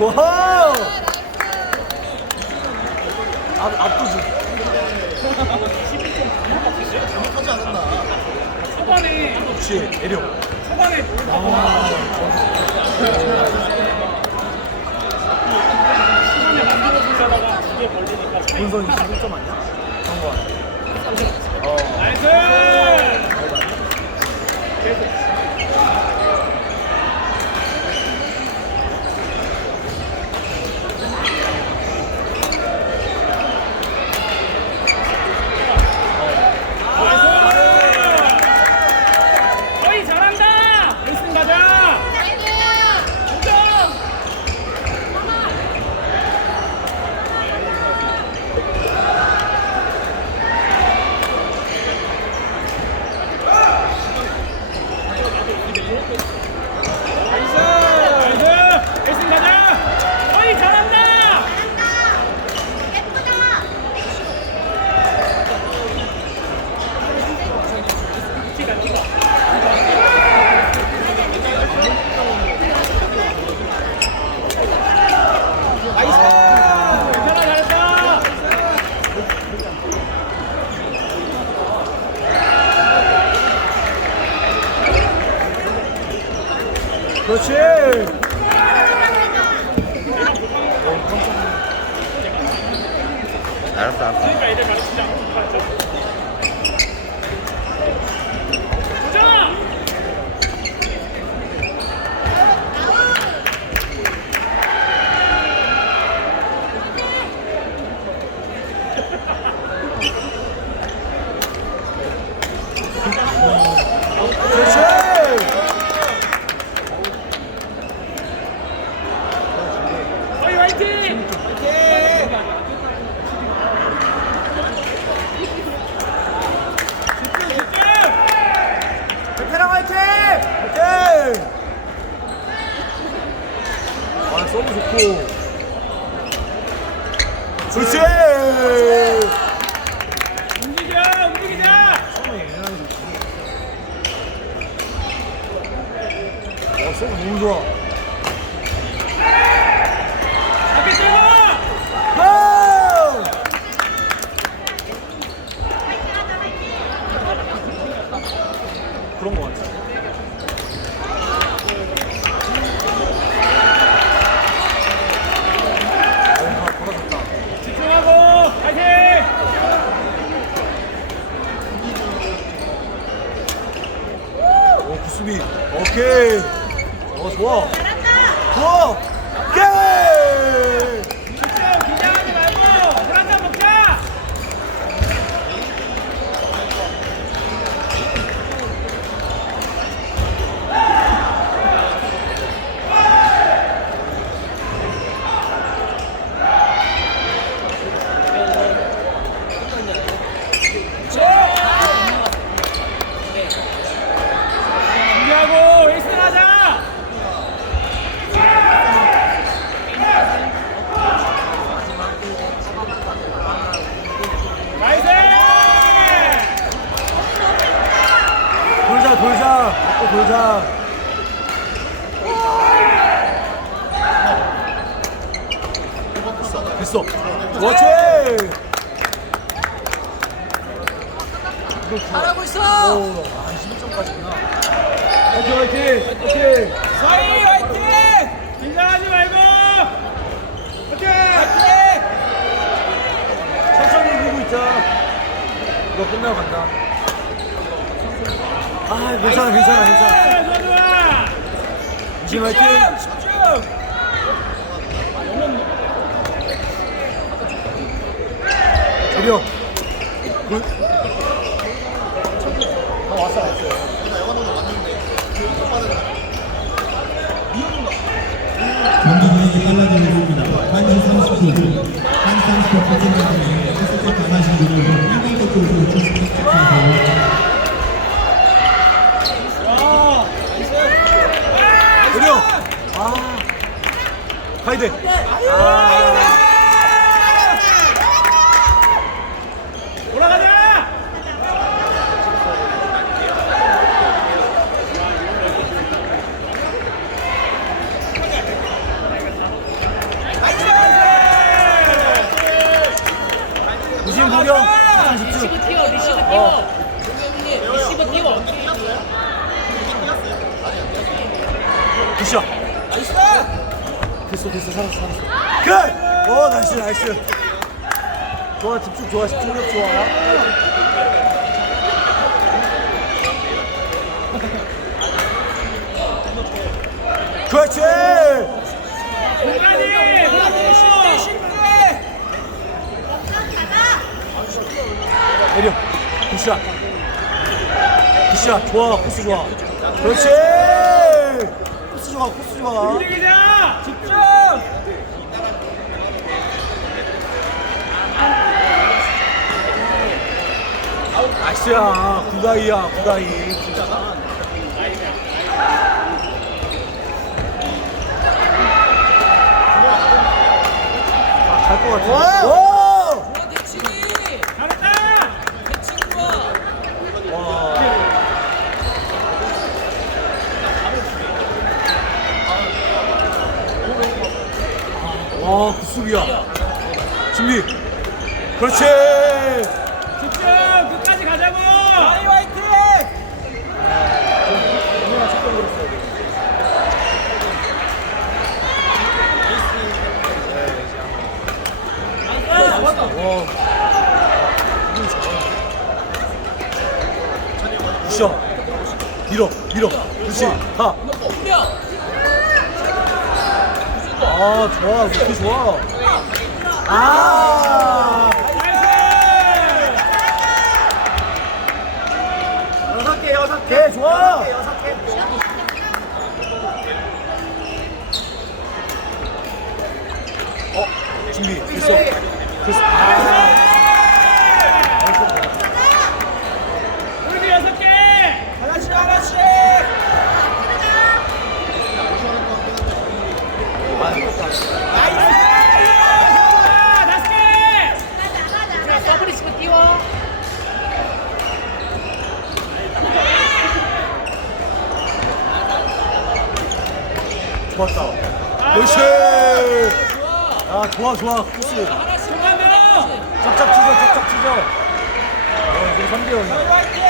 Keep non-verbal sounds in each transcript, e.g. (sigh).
와 앞, 압도지. 잘못하지 않았나? 초반에 그렇지 내려. 초반에. 초반에 만들어 주려다가 두개 벌리니까. 차이 본선이 11점 아니야? 그런 거 같아. 나이스 나이스 거의 잘한다 1승 가자 점 나이스 나이스 1승 가자 거의 잘한다 티가 티가 괜찮아 잘했다 그렇지 알았어 알았어! (laughs) 그렇지 거의 화이팅! 베테랑 화이팅! 화이팅! 아 서브 좋고. 그렇지! 움직여 움직이자! 와 서브 너무 좋아 앞에 뛰고 고! 그런 거 같아 어, 다 벌어졌다. 집중하고 화이팅! 오, 구 수비. 오케이. 어, 좋아. 좋아. 오케이. 집중 긴장하지 말고 술 한잔 먹자 준비하고 1승 하자 나이스 돌자, 돌자. 됐어. 그렇지. 잘하고 있어. 오, 아, 11점까지구나. 화이팅, 화이팅. 화이팅. 서희 화이팅! 긴장하지 말고 화이팅! 화이팅! 천천히 이기고 있자. 이거 끝나고 간다. 아 괜찮아 괜찮아 괜찮아 지금 화이팅 조려 굿 경기 분위기 빨라지는 겁니다. 1시 30분, 1시 30분, 1시 30분, 1시 30분, 30분, 1시 1분 1시 30분, 1시 30분, 1시 30분, 1시 파이팅! 아. 올라가자! 무심 구경 항상 리시브 집중 뛰어, 리시브 뛰어. 동현이 리시브 뛰어. 굿샷 나이스! 됐어 됐어 살았어 살았어. 끝. 오 나이스 나이스. 좋아 집중 좋아 집중력 좋아. 그렇지. 내려. 굿샷. 굿샷 좋아 코스 좋아. 그렇지. 코스 좋아 코스 좋아. 움직이자 집중! 나이스야 구다이야 구다이. 갈것. 오! 좋아 대칭이! 잘했다 대칭 좋아! 와. 와, 굿수비야. 준비. 그렇지. 집중 끝까지 가자고 아이 화이팅! 와. 굿샷. 밀어, 밀어. 그렇지. 가. 아, 좋아. 이렇게 좋아. 아. 나이스 여섯 개, 여섯 개. 좋아. 어, 준비. 됐어. 됐어. 아. 우리 여섯 개 하나씩 하나씩! 아, 다섯 개 서브리 치고 띄워. 좋았다. 그렇지. 아, 좋아, 좋아. 코스. 짝짝 치죠, 짝짝 치죠. 어, 이제 3대 0이야. 화이팅!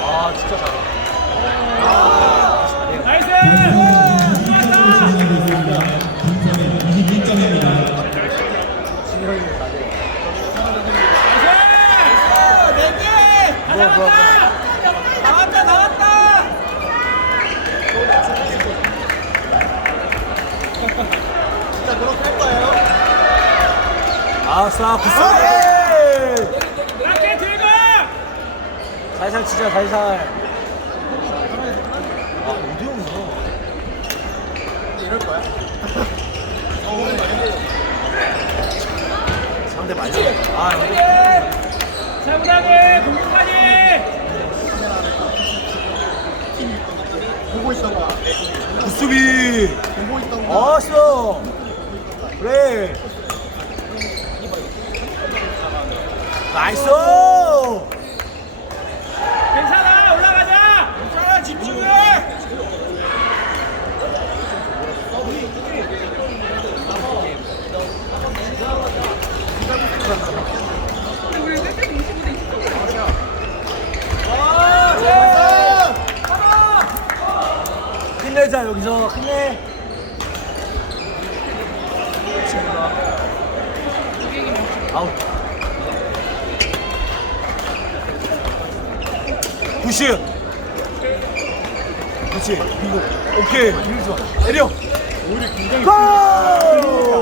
아, 진짜 잘해. 나이스 아싸, 굿소리! 라켓 들고 살살 치자, 살살. 아, 어디 형이야? 이럴 거야? 상대 많이 아, 여기. 차분하게 공격하니 굿수비! 아싸! 그래! 나이스! 괜찮아 올라가자 괜찮아 집중해! 힘내자, 여기서. 힘내. 아웃. 굿슛. 그렇지. 이거. 오케이. 밀지 마. 내려. 오히려 굉장히. 고!